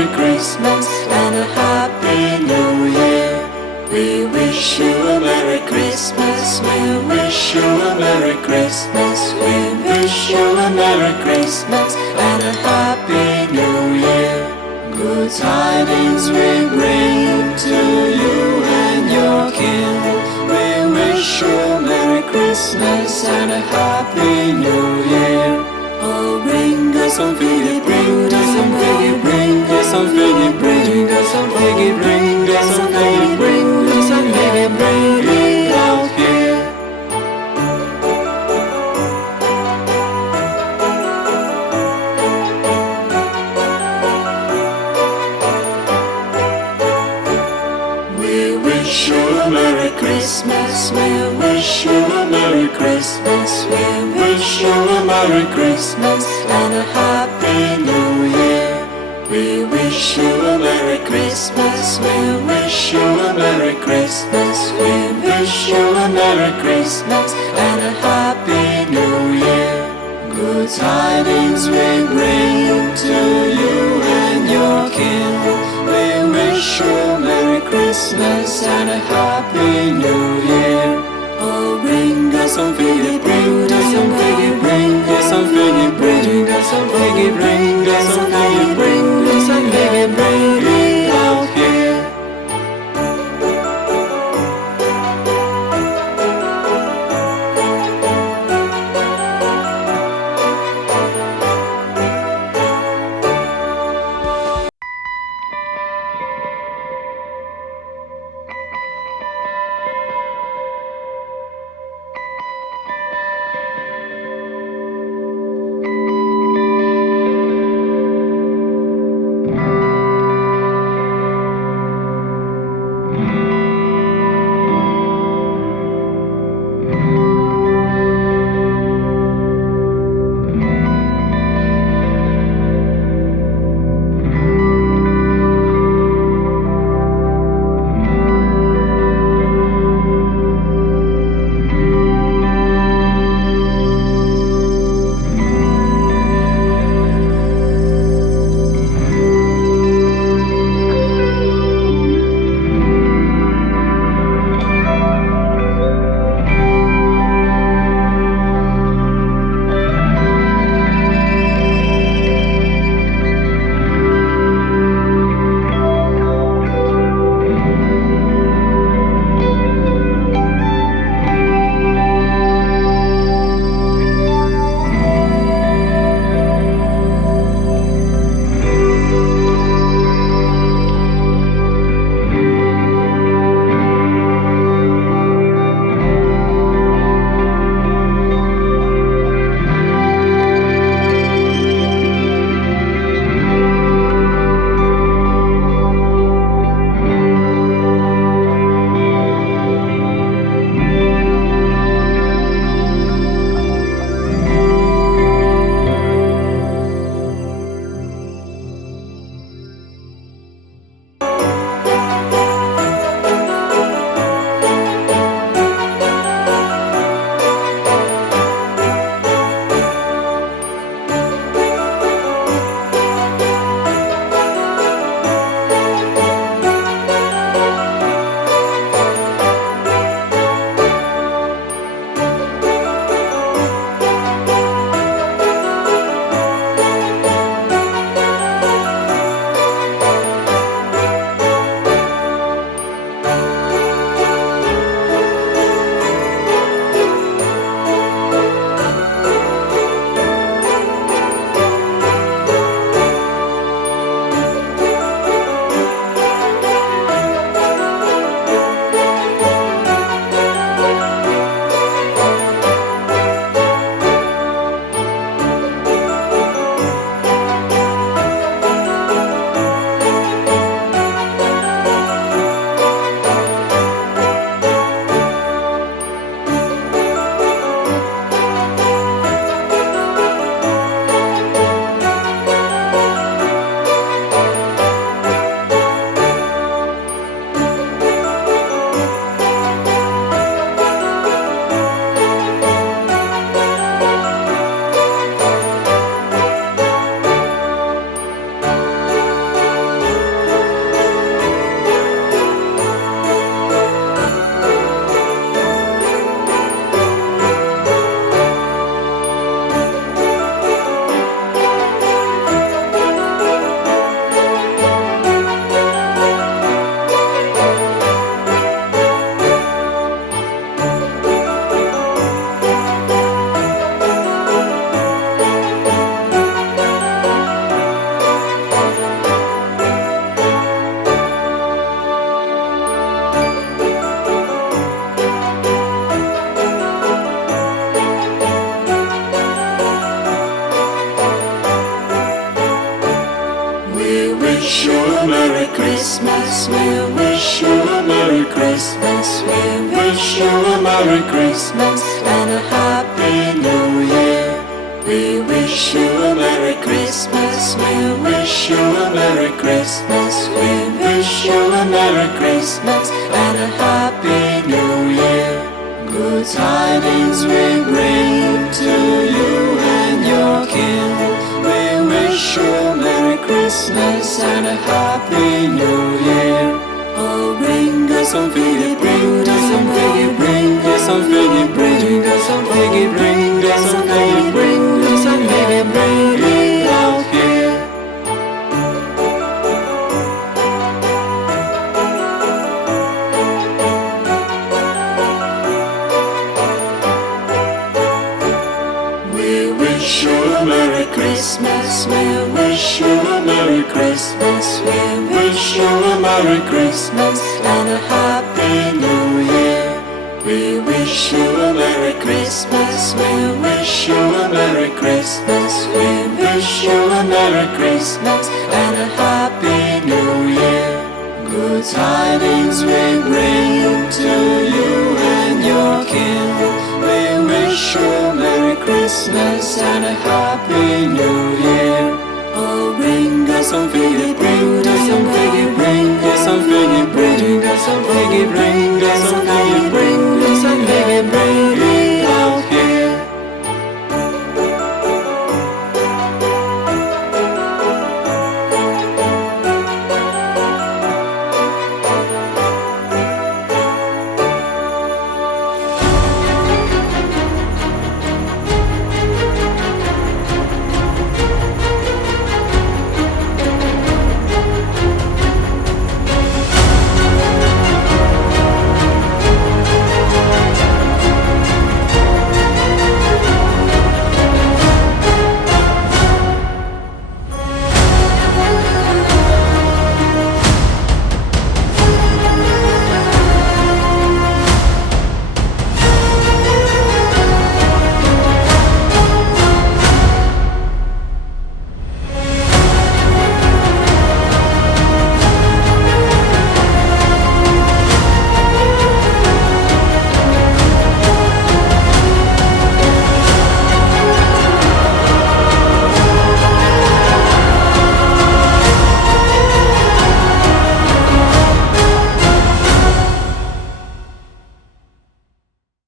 Merry Christmas and a Happy New Year. We wish you a Merry Christmas, we wish you a Merry Christmas, we wish you a Merry Christmas and a Happy New Year. Good tidings we bring to you and your kin. We wish you a Merry Christmas and a Happy New Year. Oh, bring us some figgy, bring us some figgy, bring us some figgy, bring us some figgy, bring us some figgy, bring us some figgy, bring it out here. We wish you a Merry Christmas, we wish you a Merry Christmas, we wish you a Merry Christmas and a Happy New Year. We wish you a Merry Christmas, we wish you a Merry Christmas, we wish you a Merry Christmas and a Happy New Year. Good tidings we bring to you and your kin. We wish you a Merry Christmas and a Happy New Year. Oh, bring us some figgy, bring us some figgy, bring us some figgy, bring us some figgy, bring us some figgy, bring us some figgy, bring it out here. Merry Christmas. We wish you a Merry Christmas. We wish you a Merry Christmas and a Happy New Year. We wish you a Merry Christmas. We wish you a Merry Christmas. We wish you a Merry Christmas and a Happy New Year. Good tidings we bring to you and your kin. We wish you a Merry Christmas and a Happy New Year. Oh, bring us some figgy, bring us some figgy, bring us some figgy, bring us some figgy, bring us some figgy, bring us some figgy, bring it out here. We wish you a Merry Christmas. We wish you a Merry Christmas. We wish you a Merry Christmas and a Happy New Year. We wish you a Merry Christmas. We wish you a Merry Christmas. We wish you a Merry Christmas and a Happy New Year. Good tidings we bring to you and your kin. We wish you a Merry Christmas and a Happy New Year. Oh, bring us some figgy, bring us some figgy, bring us some figgy, bring us some figgy, bring